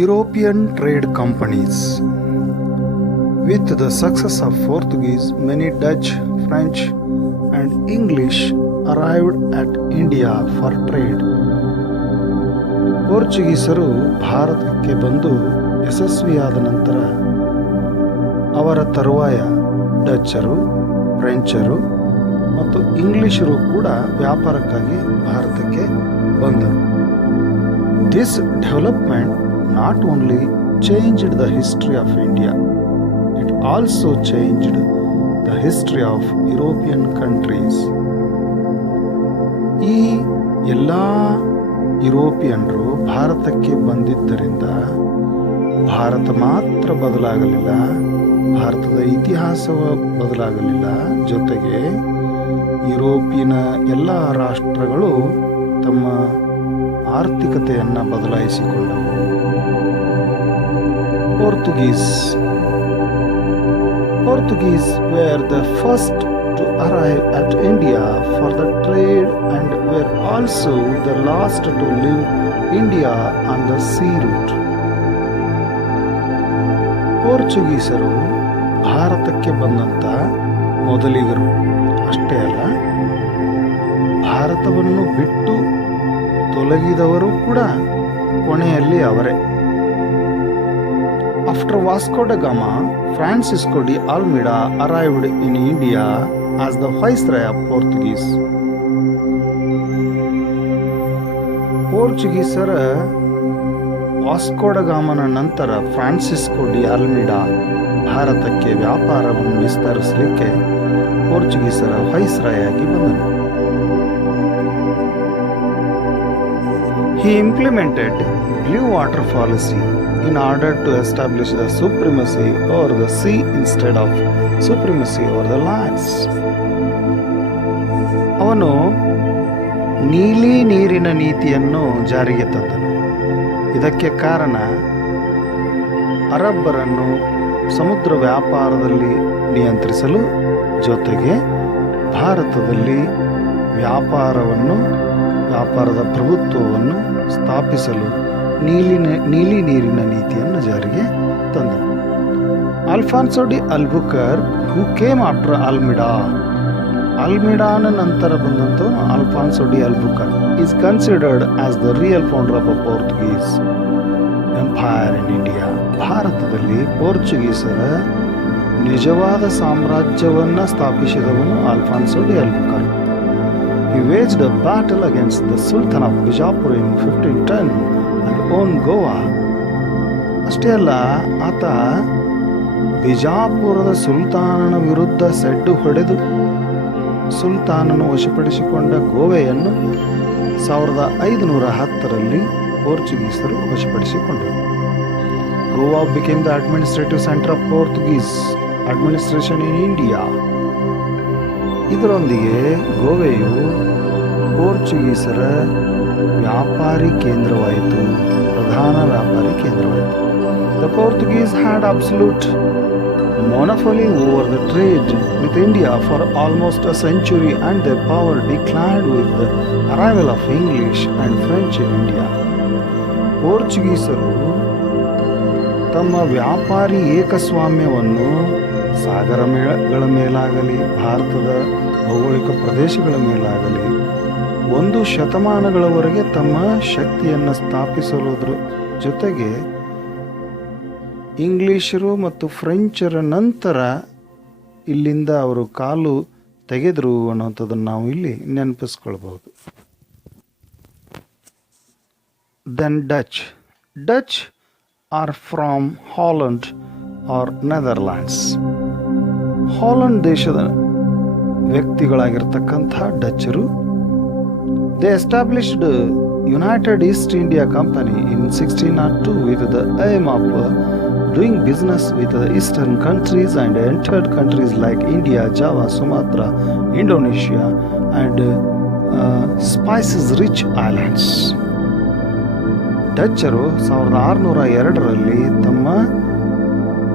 European trade companies. With the success of Portuguese, many Dutch, French, and English arrived at India for trade. ಪೋರ್ಚುಗೀಸರು ಭಾರತಕ್ಕೆ ಬಂದು ಯಶಸ್ವಿಯಾದ ನಂತರ ಅವರ ತರುವಾಯ ಡಚ್ಚರು, ಫ್ರೆಂಚರು ಮತ್ತು ಇಂಗ್ಲಿಷರು ಕೂಡ ವ್ಯಾಪಾರಕ್ಕಾಗಿ ಭಾರತಕ್ಕೆ ಬಂದರು. This development not only changed the history of India, it also changed the history of European countries. ಈ ಎಲ್ಲ ಯುರೋಪಿಯನ್ರು ಭಾರತಕ್ಕೆ ಬಂದಿದ್ದರಿಂದ ಭಾರತ ಮಾತ್ರ ಬದಲಾಗಲಿಲ್ಲ, ಭಾರತದ ಇತಿಹಾಸವ ಬದಲಾಗಲಿಲ್ಲ, ಜೊತೆಗೆ ಯುರೋಪಿನ ಎಲ್ಲ ರಾಷ್ಟ್ರಗಳು ತಮ್ಮ ಆರ್ಥಿಕತೆಯನ್ನು ಬದಲಾಯಿಸಿಕೊಂಡವು. Portuguese were the first to arrive at India for the trade and were also the last to leave India on the sea route. ಪೋರ್ಚುಗೀಸರು ಭಾರತಕ್ಕೆ ಬಂದಂಥ ಮೊದಲಿಗರು. ಅಷ್ಟೇ ಅಲ್ಲ, ಭಾರತವನ್ನು ಬಿಟ್ಟು ತೊಲಗಿದವರು ಕೂಡ ಕೊನೆಯಲ್ಲಿ ಅವರೇ. After Vasco da Gama, Francisco de Almeida arrived in India as the Viceroy of Portuguese. ಪೋರ್ಚುಗೀಸರ Vasco ಡ ಗಾಮನ ನಂತರ ಫ್ರಾನ್ಸಿಸ್ಕೋ ಡಿ ಆಲ್ಮಿಡಾ ಭಾರತಕ್ಕೆ ವ್ಯಾಪಾರವನ್ನು ವಿಸ್ತರಿಸಲಿಕ್ಕೆ ಪೋರ್ಚುಗೀಸರ ವೈಸ್ರಾಯ್ ಆಗಿ ಬಂದನು. He implemented blue water policy in order to establish the supremacy over the sea instead of supremacy over the lands. ಅವನು ನೀಲಿ ನೀರಿನ ನೀತಿಯನ್ನು ಜಾರಿಗೆ ತಂದನು. ಇದಕ್ಕೆ ಕಾರಣ ಅರಬ್ಬರನ್ನು ಸಮುದ್ರ ವ್ಯಾಪಾರದಲ್ಲಿ ನಿಯಂತ್ರಿಸಲು, ಜೊತೆಗೆ ಭಾರತದಲ್ಲಿ ವ್ಯಾಪಾರದ ಪ್ರಭುತ್ವವನ್ನು ಸ್ಥಾಪಿಸಲು ನೀಲಿ ನೀರಿನ ನೀತಿಯನ್ನು ಜಾರಿಗೆ ತಂದನು. Alfonso de Albuquerque, who came after ಆಲ್ಮಿಡಾನ ನಂತರ ಬಂದಂಥವನು Alfonso de Albuquerque, is considered as the real founder of a Portuguese empire in India. ಭಾರತದಲ್ಲಿ ಪೋರ್ಚುಗೀಸರ ನಿಜವಾದ ಸಾಮ್ರಾಜ್ಯವನ್ನು ಸ್ಥಾಪಿಸಿದವನು Alfonso de Albuquerque. He waged a battle against the Sultan of Bijapur in 1510 and owned Goa. ಅಷ್ಟೇ ಅಲ್ಲ, ಆತ ಬಿಜಾಪುರದ ಸುಲ್ತಾನನ ವಿರುದ್ಧ ಸೆಡ್ಡು ಹೊಡೆದು ಸುಲ್ತಾನನು ವಶಪಡಿಸಿಕೊಂಡ ಗೋವೆಯನ್ನು 1510ರಲ್ಲಿ ಪೋರ್ಚುಗೀಸರು ವಶಪಡಿಸಿಕೊಂಡರು. Goa became the administrative center of Portuguese administration in India. ಇದರೊಂದಿಗೆ ಗೋವೆಯು ಪೋರ್ಚುಗೀಸರ ವ್ಯಾಪಾರಿ ಕೇಂದ್ರವಾಯಿತು, ಪ್ರಧಾನ ವ್ಯಾಪಾರಿ ಕೇಂದ್ರವಾಯಿತು. The Portuguese had absolute monopoly over the trade with India for almost a century, and their power declined with the arrival of English and French in India. ಪೋರ್ಚುಗೀಸರು ತಮ್ಮ ವ್ಯಾಪಾರಿ ಏಕಸ್ವಾಮ್ಯವನ್ನು ಸಾಗರಗಳ ಮೇಲಾಗಲಿ, ಭಾರತದ ಭೌಗೋಳಿಕ ಪ್ರದೇಶಗಳ ಮೇಲಾಗಲಿ 1 ಶತಮಾನಗಳವರೆಗೆ ತಮ್ಮ ಶಕ್ತಿಯನ್ನು ಸ್ಥಾಪಿಸಲುದ್ರ ಜೊತೆಗೆ ಇಂಗ್ಲಿಷರು ಮತ್ತು ಫ್ರೆಂಚರ ನಂತರ ಇಲ್ಲಿಂದ ಅವರು ಕಾಲು ತೆಗೆದರು ಅನ್ನೋಂಥದ್ದನ್ನು ನಾವು ಇಲ್ಲಿ ನೆನಪಿಸ್ಕೊಳ್ಬಹುದು. Then Dutch or from Holland or Netherlands. Holland ದೇಶದ ವ್ಯಕ್ತಿಗಳಾಗಿರ್ತಕ್ಕಂಥ ಡಚ್ಚರು they established United East India Company in 1602 with the aim of doing business with the eastern countries and entered countries like India, Java, Sumatra, Indonesia and spices rich islands. ಡಚ್ಚರು 1602ರಲ್ಲಿ ತಮ್ಮ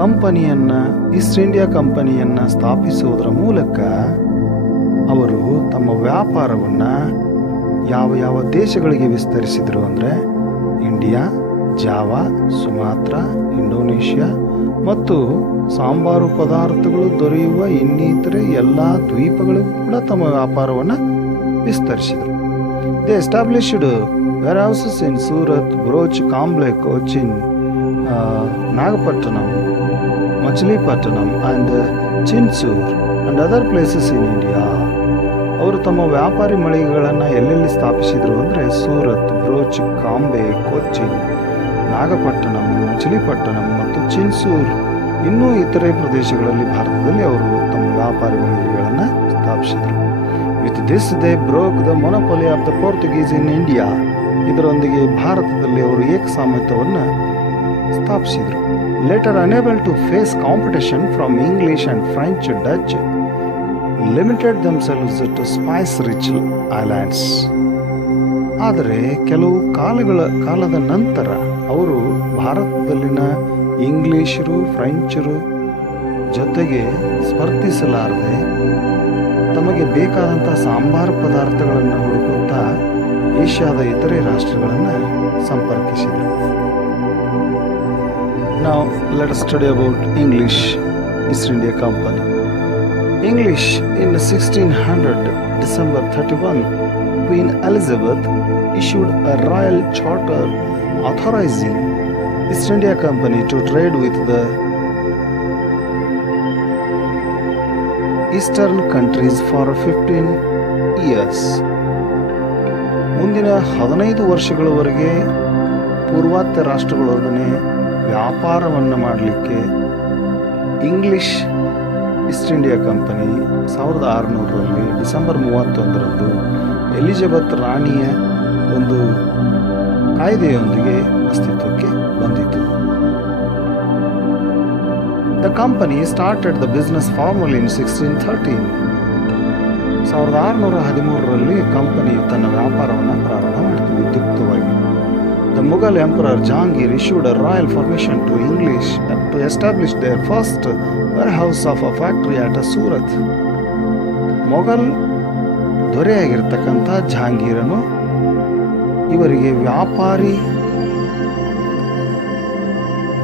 ಕಂಪನಿಯನ್ನು, East India ಕಂಪನಿಯನ್ನು ಸ್ಥಾಪಿಸುವುದರ ಮೂಲಕ ಅವರು ತಮ್ಮ ವ್ಯಾಪಾರವನ್ನು ಯಾವ ದೇಶಗಳಿಗೆ ವಿಸ್ತರಿಸಿದರು ಅಂದರೆ ಇಂಡಿಯಾ, ಜಾವಾ, ಸುಮಾತ್ರಾ, ಇಂಡೋನೇಷ್ಯಾ ಮತ್ತು ಸಾಂಬಾರು ಪದಾರ್ಥಗಳು ದೊರೆಯುವ ಇನ್ನಿತರೆ ಎಲ್ಲ ದ್ವೀಪಗಳಿಗೂ ಕೂಡ ತಮ್ಮ ವ್ಯಾಪಾರವನ್ನು ವಿಸ್ತರಿಸಿದರು. They established warehouses in Surat, Broach, Cambay, Cochin, Nagapattinam, Machilipatnam and Chinsurah and other places in India. ಅವರು ತಮ್ಮ ವ್ಯಾಪಾರಿ ಮಳಿಗೆಗಳನ್ನು ಎಲ್ಲೆಲ್ಲಿ ಸ್ಥಾಪಿಸಿದರು ಅಂದರೆ ಸೂರತ್, ಬ್ರೋಚ್, ಕಾಂಬೆ, ಕೊಚ್ಚಿನ್, ನಾಗಪಟ್ಟಣಂ, ಮಚಲಿಪಟ್ಟಣಂ ಮತ್ತು ಚಿನ್ಸೂರ್ ಇನ್ನೂ ಇತರೆ ಪ್ರದೇಶಗಳಲ್ಲಿ ಭಾರತದಲ್ಲಿ ಅವರು ತಮ್ಮ ವ್ಯಾಪಾರಿ ಮಳಿಗೆಗಳನ್ನು ಸ್ಥಾಪಿಸಿದರು. With this they broke the monopoly of the Portuguese in India. ಇದರೊಂದಿಗೆ ಭಾರತದಲ್ಲಿ ಅವರು ಏಕಸಾಮ್ಯತ್ವವನ್ನು ಸ್ಥಾಪಿಸಿದರು. Later unable to face competition from English and French, Dutch limited themselves to spice rich islands. ಆದರೆ ಕೆಲವು ಕಾಲದ ನಂತರ ಅವರು ಭಾರತದಲ್ಲಿನ ಇಂಗ್ಲಿಷರು, ಫ್ರೆಂಚರು ಜೊತೆಗೆ ಸ್ಪರ್ಧಿಸಲಾರದೆ ತಮಗೆ ಬೇಕಾದಂಥ ಸಾಂಬಾರು ಪದಾರ್ಥಗಳನ್ನು ಹುಡುಕುತ್ತಾ ಏಷ್ಯಾದ ಇತರೆ ರಾಷ್ಟ್ರಗಳನ್ನು ಸಂಪರ್ಕಿಸಿದರು. Now let us study about English East India Company. English in 1600, December 31, Queen Elizabeth issued a royal charter authorizing East India Company to trade with the eastern countries for 15 years. ಮುಂದಿನ 15 ವರ್ಷಗಳವರೆಗೆ ಪೂರ್ವಾತ್ಯ ರಾಷ್ಟ್ರಗಳೊಡನೆ ವ್ಯಾಪಾರವನ್ನು ಮಾಡಲಿಕ್ಕೆ ಇಂಗ್ಲಿಷ್ ಈಸ್ಟ್ ಇಂಡಿಯಾ ಕಂಪನಿ 1600ರಲ್ಲಿ December 31ರಂದು Elizabeth ರಾಣಿಯ ಒಂದು ಕಾಯ್ದೆಯೊಂದಿಗೆ ಅಸ್ತಿತ್ವಕ್ಕೆ ಬಂದಿತು. The company started the business formally in 1613. 1613ರಲ್ಲಿ ಕಂಪನಿಯು ತನ್ನ ವ್ಯಾಪಾರವನ್ನು ಪ್ರಾರಂಭ ಮಾಡಿತು ವಿದ್ಯುಕ್ತವಾಗಿ. The Mughal Emperor Jahangir issued a royal permission to English to establish their first warehouse of a factory at Surat. Mughal ದೊರೆಯಾಗಿರ್ತಕ್ಕಂಥ ಜಹಾಂಗೀರನು ಇವರಿಗೆ ವ್ಯಾಪಾರಿ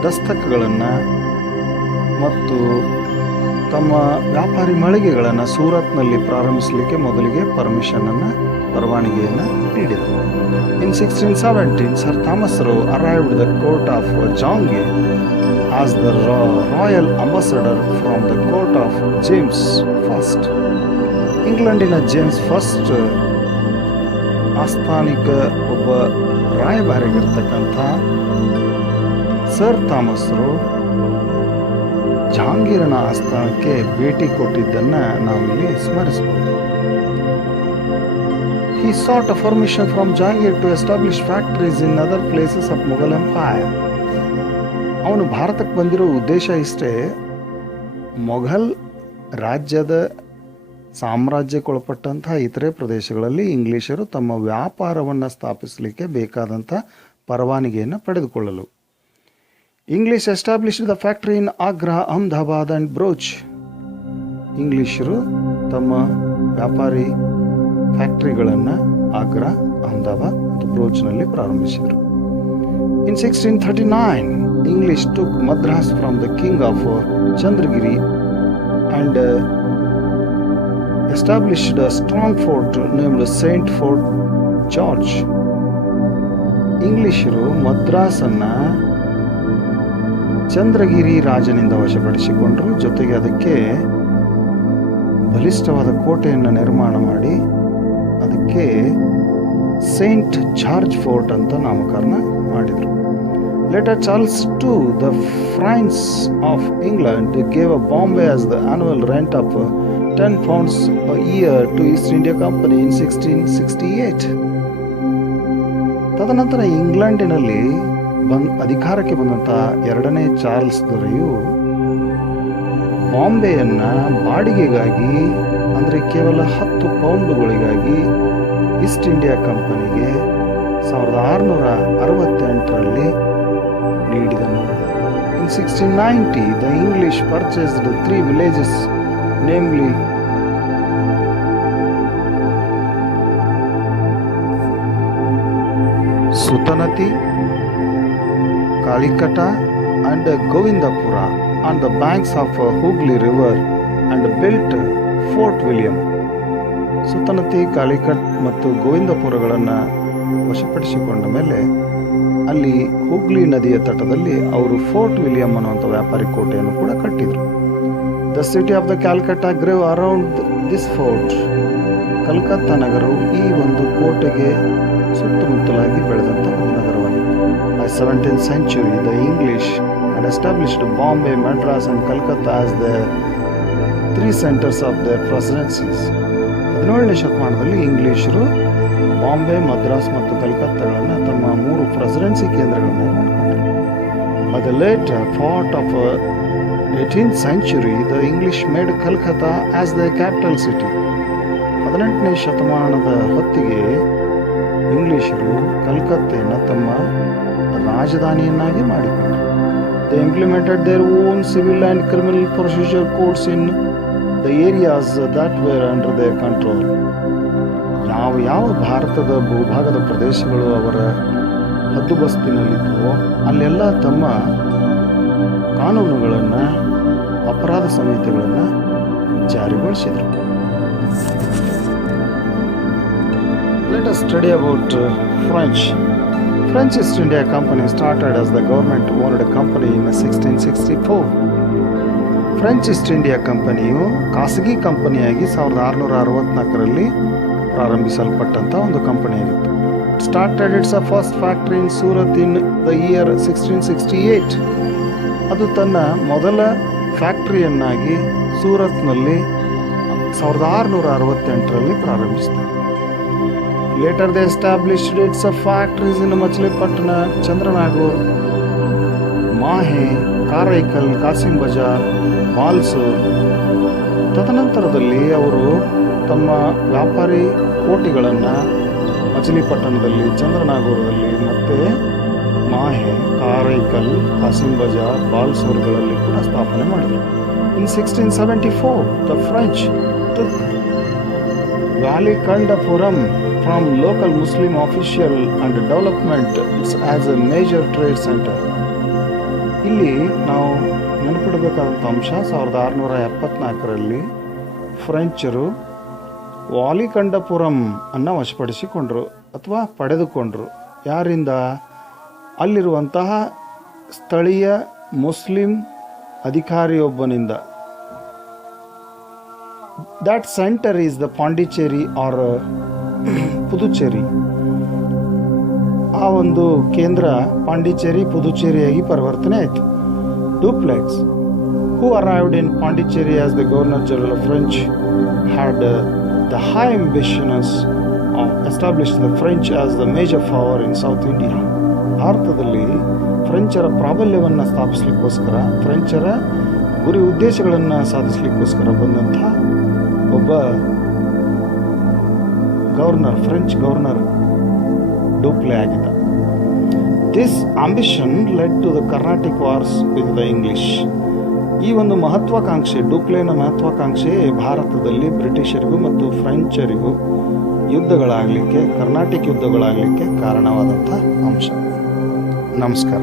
ದಸ್ತಕಗಳನ್ನು ಮತ್ತು ತಮ್ಮ ವ್ಯಾಪಾರಿ ಮಳಿಗೆಗಳನ್ನು ಸೂರತ್ನಲ್ಲಿ ಪ್ರಾರಂಭಿಸಲಿಕ್ಕೆ ಮೊದಲಿಗೆ ಪರವಾನಗಿಯನ್ನು ನೀಡಿದರು. In 1617, Sir Thomas Roe arrived at the court of Jahangir as the royal ambassador from the court of James I. ಇಂಗ್ಲೆಂಡಿನ ಜೇಮ್ಸ್ ಫಸ್ಟ್ ಆಸ್ಥಾನಿಕ ಒಬ್ಬ ರಾಯಭಾರಿಗಿರ್ತಕ್ಕಂಥ ಸರ್ ಥಾಮಸ್ ರೋ ಜಹಾಂಗೀರನ ಆಸ್ಥಾನಕ್ಕೆ ಭೇಟಿ ಕೊಟ್ಟಿದ್ದನ್ನು ನಾವಿಲ್ಲಿ ಸ್ಮರಿಸಬಹುದು. He sought a permission from Jahangir to establish factories in other places of Mughal Empire. ಅವನು ಭಾರತಕ್ಕೆ ಬಂದಿರೋ ಉದ್ದೇಶ ಇಷ್ಟೇ, ಮೊಘಲ್ ರಾಜ್ಯದ ಸಾಮ್ರಾಜ್ಯಕ್ಕೊಳಪಟ್ಟಂತಹ ಇತರೆ ಪ್ರದೇಶಗಳಲ್ಲಿ ಇಂಗ್ಲಿಷರು ತಮ್ಮ ವ್ಯಾಪಾರವನ್ನು ಸ್ಥಾಪಿಸಲಿಕ್ಕೆ ಬೇಕಾದಂಥ ಪರವಾನಗಿಯನ್ನು ಪಡೆದುಕೊಳ್ಳಲು. English established the factory in Agra, Ahmedabad and Broach. ಇಂಗ್ಲಿಷರು ತಮ್ಮ ವ್ಯಾಪಾರಿ ಫ್ಯಾಕ್ಟರಿಗಳನ್ನು ಆಗ್ರಾ, ಅಹಮದಾಬಾದ್ ಮತ್ತು ಬ್ರೋಚ್ನಲ್ಲಿ ಪ್ರಾರಂಭಿಸಿದರು. In 1639, English took Madras from the king of Chandragiri and established a strong fort named Saint Fort George. ಇಂಗ್ಲಿಷರು ಮದ್ರಾಸನ್ನು Chandragiri ರಾಜನಿಂದ ವಶಪಡಿಸಿಕೊಂಡರು. ಜೊತೆಗೆ ಅದಕ್ಕೆ ಬಲಿಷ್ಠವಾದ ಕೋಟೆಯನ್ನು ನಿರ್ಮಾಣ ಮಾಡಿ ಅದಕ್ಕೆ ಸೇಂಟ್ ಜಾರ್ಜ್ ಫೋರ್ಟ್ ಅಂತ ನಾಮಕರಣ ಮಾಡಿದರು. Later Charles II, the Prince of England, gave a Bombay as the annual rent of £10 a year to East India Company in 1668. ತದನಂತರ ಇಂಗ್ಲೆಂಡಿನಲ್ಲಿ ಅಧಿಕಾರಕ್ಕೆ ಬಂದಂಥ ಎರಡನೇ ಚಾರ್ಲ್ಸ್ ದೊರೆಯು ಬಾಂಬೆಯನ್ನು ಬಾಡಿಗೆಗಾಗಿ ಅಂದರೆ ಕೇವಲ 10 ಪೌಂಡುಗಳಿಗಾಗಿ ಈಸ್ಟ್ ಇಂಡಿಯಾ ಕಂಪನಿಗೆ 1668ರಲ್ಲಿ ನೀಡಿದನು. In 1690, the English purchased 3 villages, namely ಸುತನತಿ, Kalikata and Govindapura on the banks of Hooghly River and built Fort William. ಸುತ್ತನತಿ Calicut ಮತ್ತು ಗೋವಿಂದಪುರಗಳನ್ನು ವಶಪಡಿಸಿಕೊಂಡ ಮೇಲೆ ಅಲ್ಲಿ ಹೂಗ್ಲಿ ನದಿಯ ತಟದಲ್ಲಿ ಅವರು ಫೋರ್ಟ್ ವಿಲಿಯಂ ಅನ್ನುವಂಥ ವ್ಯಾಪಾರಿ ಕೋಟೆಯನ್ನು ಕೂಡ ಕಟ್ಟಿದರು. The city of the Calcutta grew around this fort. Calcutta ನಗರವು ಈ ಒಂದು ಕೋಟೆಗೆ ಸುತ್ತಮುತ್ತಲಾಗಿ ಬೆಳೆದಂಥ ಒಂದು ನಗರವಾಗಿತ್ತು. By 17th century the English had established Bombay, Madras and Calcutta as the three centers of their presidencies. 17ನೇ ಶತಮಾನದಲ್ಲಿ ಇಂಗ್ಲಿಷರು ಬಾಂಬೆ, ಮದ್ರಾಸ್ ಮತ್ತು ಕಲ್ಕತ್ತಾಗಳನ್ನು ತಮ್ಮ 3 ಪ್ರೆಸಿಡೆನ್ಸಿ ಕೇಂದ್ರಗಳನ್ನಾಗಿ ಮಾಡಿಕೊಂಡರು. By the later part of 18th century the English made Calcutta as the capital city. 18ನೇ ಶತಮಾನದ ಹೊತ್ತಿಗೆ ಇಂಗ್ಲಿಷರು ಕಲ್ಕತ್ತೆಯನ್ನು ತಮ್ಮ ರಾಜಧಾನಿಯನ್ನಾಗಿ ಮಾಡಿಕೊಂಡರು. They implemented their own civil and criminal procedure codes in the areas that were under their control. ಯಾವ ಭಾರತದ ಭೂಭಾಗದ ಪ್ರದೇಶಗಳು ಅವರ ಹದ್ದುಬಸ್ತಿನಲ್ಲಿದ್ದವೋ ಅಲ್ಲೆಲ್ಲ ತಮ್ಮ ಕಾನೂನುಗಳನ್ನು, ಅಪರಾಧ ಸಂಹಿತೆಗಳನ್ನು ಜಾರಿಗೊಳಿಸಿದರು. Let us study about French. French East India Company started as the government-owned company in 1664. French East India ಕಂಪನಿಯು ಖಾಸಗಿ ಕಂಪನಿಯಾಗಿ 1664ರಲ್ಲಿ ಪ್ರಾರಂಭಿಸಲ್ಪಟ್ಟಂಥ ಒಂದು ಕಂಪನಿಯಾಗಿತ್ತು. It started its first factory in Surat in the year 1668. ಅದು ತನ್ನ ಮೊದಲ ಫ್ಯಾಕ್ಟ್ರಿಯನ್ನಾಗಿ ಸೂರತ್ನಲ್ಲಿ 1668ರಲ್ಲಿ ಪ್ರಾರಂಭಿಸಿತು. Later they established its factories in Machilipatna, Chandranagur, Mahe, Karaikal, Kasim Bazar, Balsur. ತದನಂತರದಲ್ಲಿ ಅವರು ತಮ್ಮ ವ್ಯಾಪಾರಿ ಕೋಟೆಗಳನ್ನು ಮಚಿಲಿಪಟ್ಟಣದಲ್ಲಿ, ಚಂದ್ರನಾಗೂರದಲ್ಲಿ ಮತ್ತು ಮಾಹೆ, ಕಾರೈಕಲ್, ಕಾಸಿಂ ಬಜಾರ್, ಬಾಲ್ಸೂರ್ಗಳಲ್ಲಿ ಕೂಡ ಸ್ಥಾಪನೆ ಮಾಡಿದರು. In 1674 the French took Valikandapuram from local Muslim official and development as a major trade center. ಇಲ್ಲಿ ನಾವು ನೆನಪಿಡಬೇಕಾದಂಥ ಅಂಶ 1674ರಲ್ಲಿ ಫ್ರೆಂಚರು ವಾಲಿಕಂಡಪುರಂ ಅನ್ನು ವಶಪಡಿಸಿಕೊಂಡರು ಅಥವಾ ಪಡೆದುಕೊಂಡರು. ಯಾರಿಂದ? ಅಲ್ಲಿರುವಂತಹ ಸ್ಥಳೀಯ ಮುಸ್ಲಿಂ ಅಧಿಕಾರಿಯೊಬ್ಬನಿಂದ. That center is the Pondicherry or Puducherry. ಆ ಒಂದು ಕೇಂದ್ರ ಪಾಂಡಿಚೇರಿ, ಪುದುಚೇರಿಯಾಗಿ ಪರಿವರ್ತನೆ ಆಯಿತು. Dupleix, who arrived in Pondicherry as the Governor General of French, had the high ambitions of establishing the French as the major power in South India. ಭಾರತದಲ್ಲಿ ಫ್ರೆಂಚರ ಪ್ರಾಬಲ್ಯವನ್ನು ಸ್ಥಾಪಿಸಲಿಕ್ಕೋಸ್ಕರ, ಫ್ರೆಂಚರ ಗುರಿ ಉದ್ದೇಶಗಳನ್ನು ಸಾಧಿಸಲಿಕ್ಕೋಸ್ಕರ ಬಂದಂಥ ಒಬ್ಬ ಗವರ್ನರ್, ಫ್ರೆಂಚ್ ಗವರ್ನರ್ ಡೂಪ್ಲೆ ಆಗಿದ್ದ. This ambition led to the Carnatic wars with the English. ಈ ಒಂದು ಮಹತ್ವಾಕಾಂಕ್ಷೆ, ಡೂಪ್ಲೆನ ಮಹತ್ವಾಕಾಂಕ್ಷೆ ಭಾರತದಲ್ಲಿ ಬ್ರಿಟಿಷರಿಗೂ ಮತ್ತು ಫ್ರೆಂಚರಿಗೂ ಯುದ್ಧಗಳಾಗಲಿಕ್ಕೆ, ಕರ್ನಾಟಿಕ್ ಯುದ್ಧಗಳಾಗಲಿಕ್ಕೆ ಕಾರಣವಾದಂಥ ಅಂಶ. ನಮಸ್ಕಾರ.